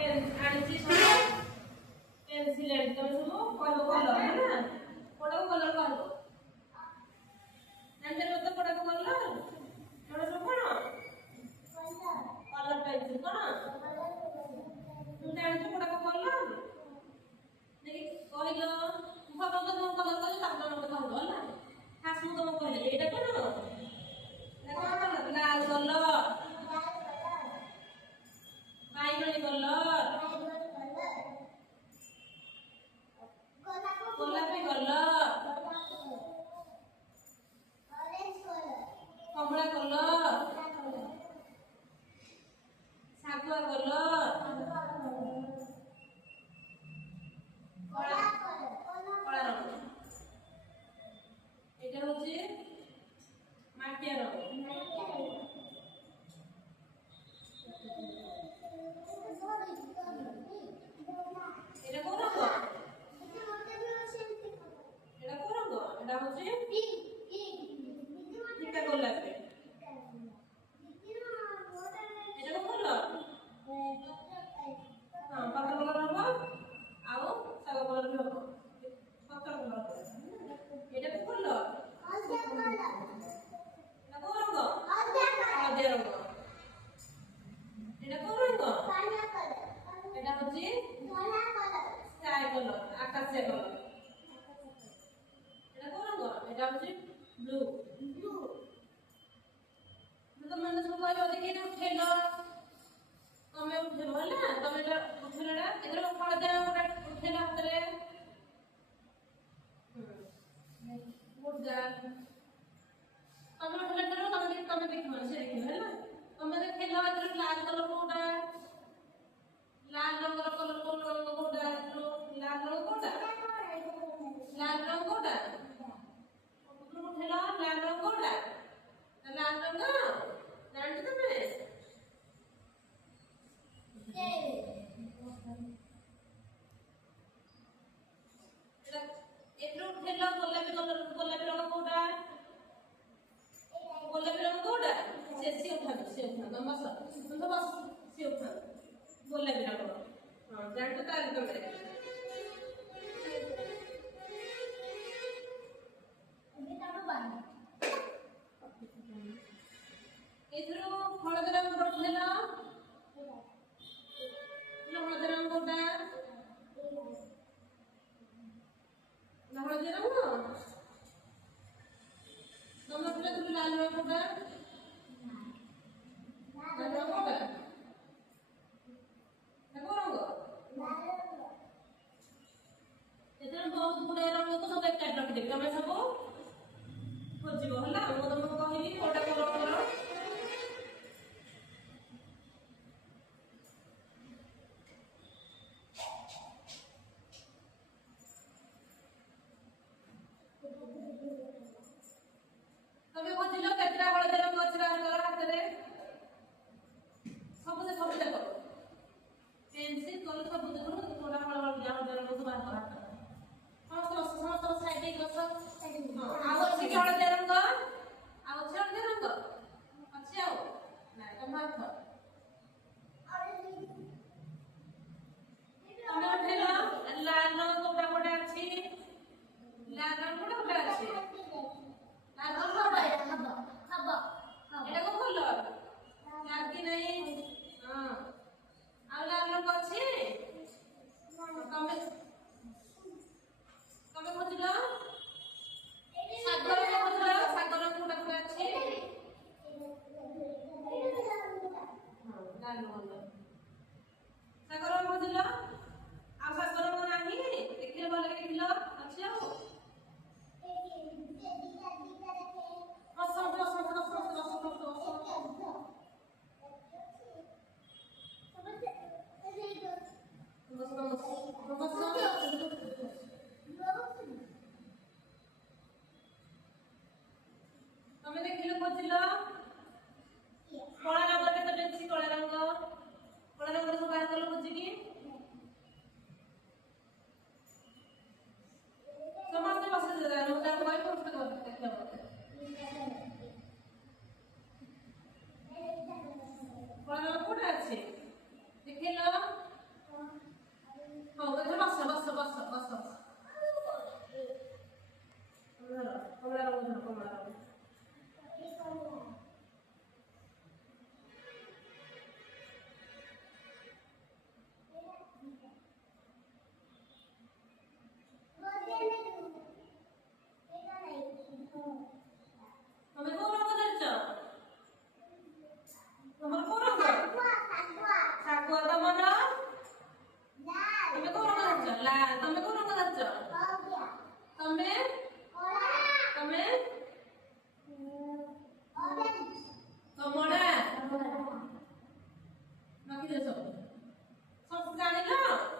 ଆଣିଛି ସବୁ ପେନ୍ସିଲ ଆଣିଛି ତମେ ସବୁ କହିବ କଲର ହେଲା କୋଉଟାକୁ କଲର କହିବ ଜାଣିଛ ମତେ କୋଉଟାକୁ କଲର ଏଗୁଡ଼ା ସବୁ କଣ କଲର ପେନ୍ସିଲ କଣ ମୁଁ ଜାଣିଛୁ କୋଉଟାକୁ କଲର ଦେଖି କହିଲ ମୁଁ ଭାବୁଛି ତମ କଲର କହିଲେ ତାପରେ ମତେ କହିବ ହେଲା ଫାଷ୍ଟ ମୁଁ ତମକୁ କହିଦେବି ଏଇଟା କଣ ଏଇଟା କଣ କଲର ଲାଲ କଲର ବାଇଗଣୀ କଲର ଗୋଲାପୀ କଲର କମଳା କଲର ଶାଗୁଆ କଲର କଳା ରଙ୍ଗ ଏଇଟା ହଉଛି ମାଟିଆ ରଙ୍ଗ এটা কোন রঙ এটা কোন রঙ এটা হচ্ছে এটা গোলাপি এটা কোন কলর হ্যাঁ পাতা কলর হবো ଆଉ ଶାଗ କଲର ବି ହବ ପତ୍ର କଲର এটা কোন কলর এটা কোন রঙ হলদিয়া রঙ এটা কোন রঙ এটা হচ্ছে স্কাই কলর আকাশিয়া কলর এটা কোন রঙ এটা হচ্ছে ব্লু তোমরা ସବୁ କହିବ ଦେଖି ଏଇଟା ଉଠେଇଲ ତମେ ଉଠେଇବ ହେଲା ତମେ ଏଇଟା ଉଠେଇଲଟା ଏଥିରେ ହଳଦିଆ ଗୋଟେ ଉଠେଇଲ ହାତରେ ତମେ ଉଠେଇଲା ତମେ ଦେଖିବ ସେ ଦେଖିବ ହେଲା ତମେ ଦେଖିଲ ଏଥିରେ ଲାଲ କଲର କୋଉଟା लाल रंग कलर कोटा लाल रंग कोटा लाल रंग कोटा उठेला लाल रंग कोटा लाल रंग जानते तमे एथरो उठेला गोलापी कलर गोलापी रंग कोटा गोलापी रंग कोटा से उठा तुम बस से उठा गोलापी रंग हाँ जानते तार तमे एथरो हळदी रंग उठेला हळदी रंग कोटा हळदी रंग तमे उठले तुम लाल रंग कोटा लाल रंग कोटा बहुत गुड़े रंग को सब एक रखिदेवी तुम सब खोजब है मुझे तुमको कहबी कौटा कलर कलर तुम खोजिल केतटा हलदी रंग अच्छे बाहर कर हाथ में सब सब देख पेंसिल कलर सब देख थोड़ा हलदी रंग सब बाहर कर हाथ समस्त साइड अच्छे हलदी रंग हलदी रंग अच्छे तुम हाथ तुम उठेल लाल रंग कोटा कोटा अच्छी लाल रंग कोटा कोटा अच्छी लाल रंग कोटा एटा को कलर लागी नहीं हां आ लाल रंग अच्छी तमे खोजिल सागर खोजिल सागर कोटा कोटा अच्छी हां लाल रंग सागर खोजिल आ सागर को नाही देखिले भले देखिल अच्छी आ